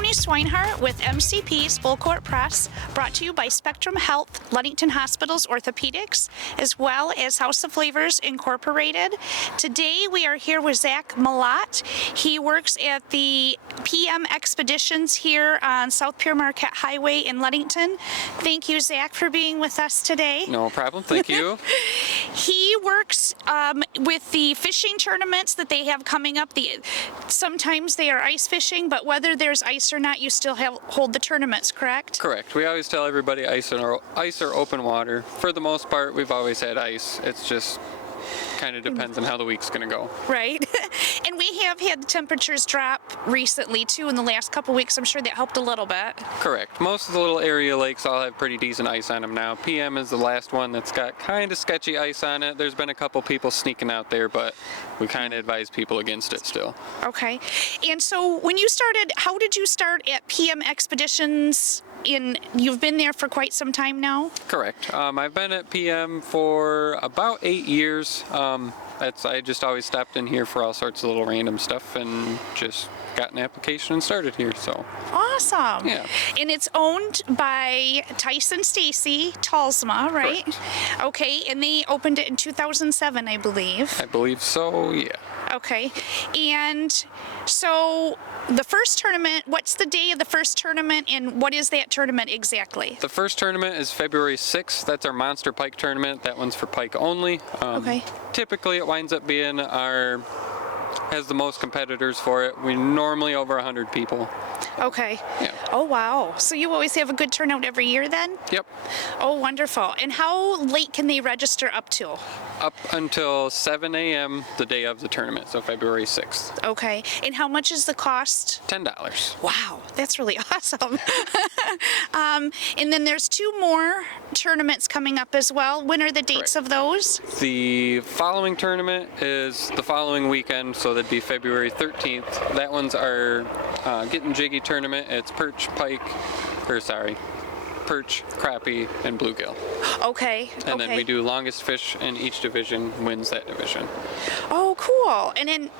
Tony Swinehart with MCP's Full Court Press, brought to you by Spectrum Health, Ludington Hospital's Orthopedics, as well as House of Flavors Incorporated. Today we are here with Zach Malott. He works at the PM Expeditions here on South Pier Marquette Highway in Ludington. Thank you, Zach, for being with us today. No problem, thank you. He works with the fishing tournaments that they have coming up. Sometimes they are ice fishing, but whether there's ice or not, you still hold the tournaments, correct? Correct. We always tell everybody ice or open water. For the most part, we've always had ice. It's just kind of depends on how the week's going to go. Right. And we have had the temperatures drop recently, too, in the last couple weeks. I'm sure that helped a little bit. Correct. Most of the little area lakes all have pretty decent ice on them now. PM is the last one that's got kind of sketchy ice on it. There's been a couple people sneaking out there, but we kind of advise people against it still. Okay. And so when you started, how did you start at PM Expeditions? You've been there for quite some time now? Correct. I've been at PM for about 8 years. I just always stopped in here for all sorts of little random stuff and just got an application and started here. So awesome. Yeah. And it's owned by Tyson Stacy Talsma, right? Correct. Okay. And they opened it in 2007, I believe. I believe so, yeah. Okay. And so the first tournament, what's the day of the first tournament and what is that tournament exactly? The first tournament is February 6th. That's our Monster Pike tournament. That one's for pike only. Okay. Typically it winds up being has the most competitors for it. We normally over 100 people. Okay. Yeah. Oh, wow. So you always have a good turnout every year then? Yep. Oh, wonderful. And how late can they register up to? Up until 7 a.m. the day of the tournament, so February 6th. Okay. And how much is the cost? $10. Wow, that's really awesome. And then there's 2 more tournaments coming up as well. When are the dates Correct. of those? The following tournament is the following weekend, so that'd be February 13th. That one's our Getting Jiggy tournament. It's perch, crappie, and bluegill. Okay. And then we do longest fish in each division wins that division. Oh, cool. And then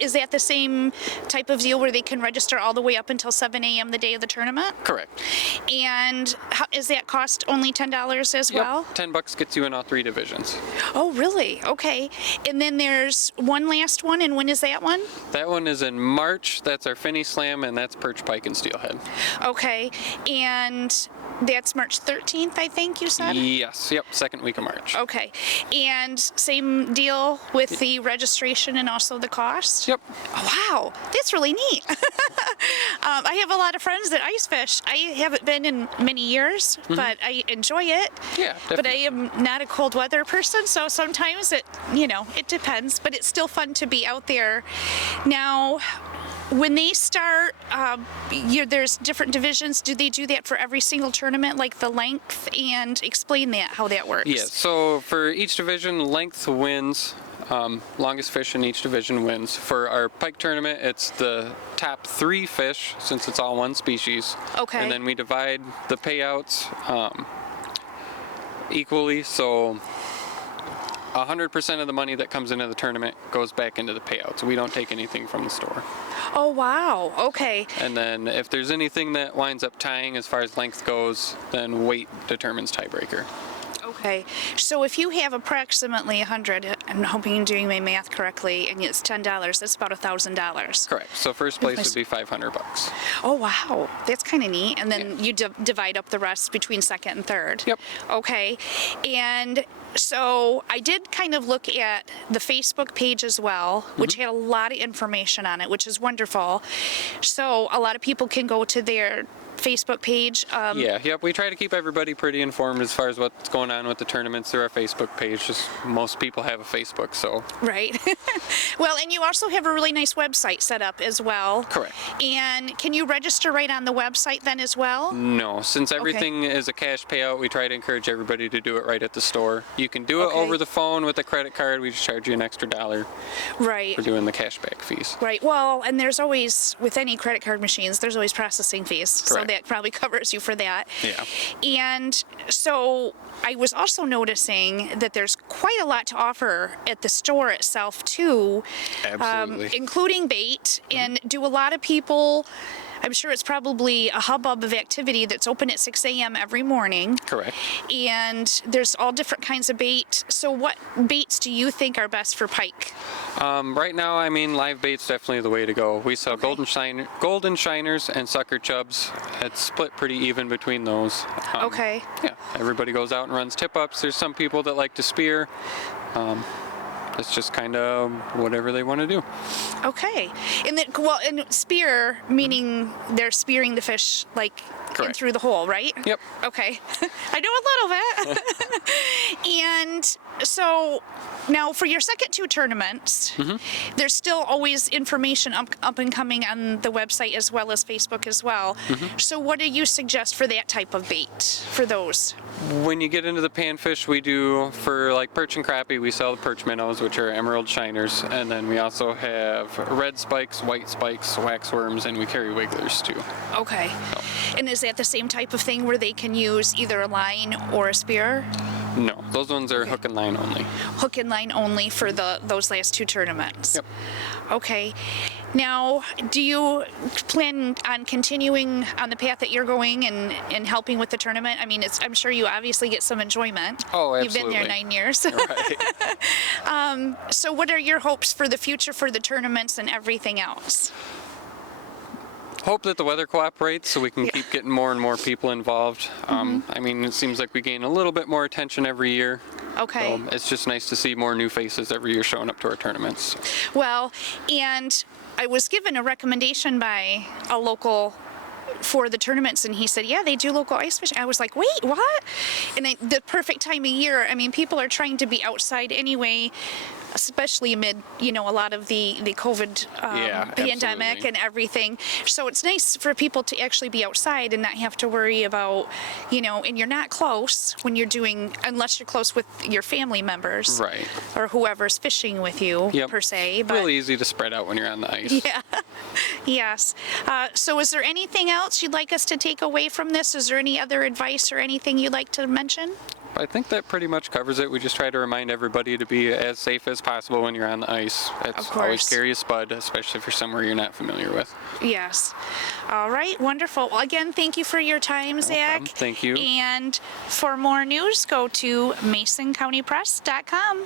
is that the same type of deal where they can register all the way up until 7 a.m. the day of the tournament? Correct. And is that cost only $10 as well? Yep. $10 gets you in all 3 divisions. Oh, really? Okay. And then there's one last one, and when is that one? That one is in March. That's our Finney Slam, and that's perch, pike, and steelhead. Okay. And that's March 13th, I think you said? Yes. Yep. Second week of March. Okay. And same deal with the registration and also the cost? Yep. Oh, wow. That's really neat. I have a lot of friends that ice fish. I haven't been in many years, but I enjoy it. Yeah, definitely. But I am not a cold weather person, so sometimes it depends, but it's still fun to be out there. Now, when they start, there's different divisions. Do they do that for every single tournament, like the length? And explain how that works. Yeah, so for each division, length wins. Longest fish in each division wins. For our pike tournament, it's the top 3 fish, since it's all one species. Okay. And then we divide the payouts equally, so 100% of the money that comes into the tournament goes back into the payouts. We don't take anything from the store. Oh, wow. Okay. And then if there's anything that winds up tying as far as length goes, then weight determines tiebreaker. Okay. So if you have approximately 100, I'm hoping I'm doing my math correctly, and it's $10, that's about $1,000. Correct. So first place would be $500. Oh, wow. That's kind of neat. And then you divide up the rest between second and third. Yep. Okay. And so I did kind of look at the Facebook page as well, which had a lot of information on it, which is wonderful. So a lot of people can go to their Facebook page. We try to keep everybody pretty informed as far as what's going on with the tournaments through our Facebook page. Just most people have a Facebook, so. Right. Well, and you also have a really nice website set up as well. Correct. And can you register right on the website then as well? No, since everything is a cash payout, we try to encourage everybody to do it right at the store. You can do it over the phone with a credit card. We just charge you an extra $1 for doing the cashback fees. Right. Well, and there's always, with any credit card machines, there's always processing fees. Correct. So that probably covers you for that. Yeah. And so I was also noticing that there's quite a lot to offer at the store itself too. Absolutely. Including bait. And do a lot of people I'm sure it's probably a hubbub of activity that's open at 6 a.m. every morning. Correct. And there's all different kinds of bait. So what baits do you think are best for pike? Right now, I mean, live bait's definitely the way to go. We sell Okay. golden shiners and sucker chubs. It's split pretty even between those. Okay. Yeah, everybody goes out and runs tip-ups. There's some people that like to spear. It's just kind of whatever they want to do. Okay. And then, well, and spear, meaning they're spearing the fish like in Correct. through the hole, right? Yep. Okay. I know a little bit. And so now for your second two tournaments, there's still always information up and coming on the website as well as Facebook as well. So what do you suggest for that type of bait for those? When you get into the panfish, we do, for like perch and crappie, we sell the perch minnows, which are emerald shiners. And then we also have red spikes, white spikes, waxworms, and we carry wigglers too. Okay. And is that the same type of thing where they can use either a line or a spear? No, those ones are hook and line only. Hook and line only for those last two tournaments? Yep. Okay. Now, do you plan on continuing on the path that you're going and helping with the tournament? I mean, I'm sure you obviously get some enjoyment. Oh, absolutely. You've been there 9 years. Right. So what are your hopes for the future for the tournaments and everything else? Hope that the weather cooperates so we can keep getting more and more people involved. I mean, it seems like we gain a little bit more attention every year. Okay. So it's just nice to see more new faces every year showing up to our tournaments. Well, and I was given a recommendation by a local for the tournaments, and he said, yeah, they do local ice fishing. I was like, wait, what? And the perfect time of year, I mean, people are trying to be outside anyway, especially amid, a lot of the COVID pandemic absolutely. and everything. So it's nice for people to actually be outside and not have to worry about, and you're not close when you're doing, unless you're close with your family members. Right. Or whoever's fishing with you, Yep. per se. But Really easy to spread out when you're on the ice. yeah. Yes. So is there anything else you'd like us to take away from this? Is there any other advice or anything you'd like to mention? I think that pretty much covers it. We just try to remind everybody to be as safe as possible when you're on the ice. It's always carry a spud, especially for somewhere you're not familiar with. Yes. All right. Wonderful. Well, again, thank you for your time, Zach. Thank you. And for more news, go to MasonCountyPress.com.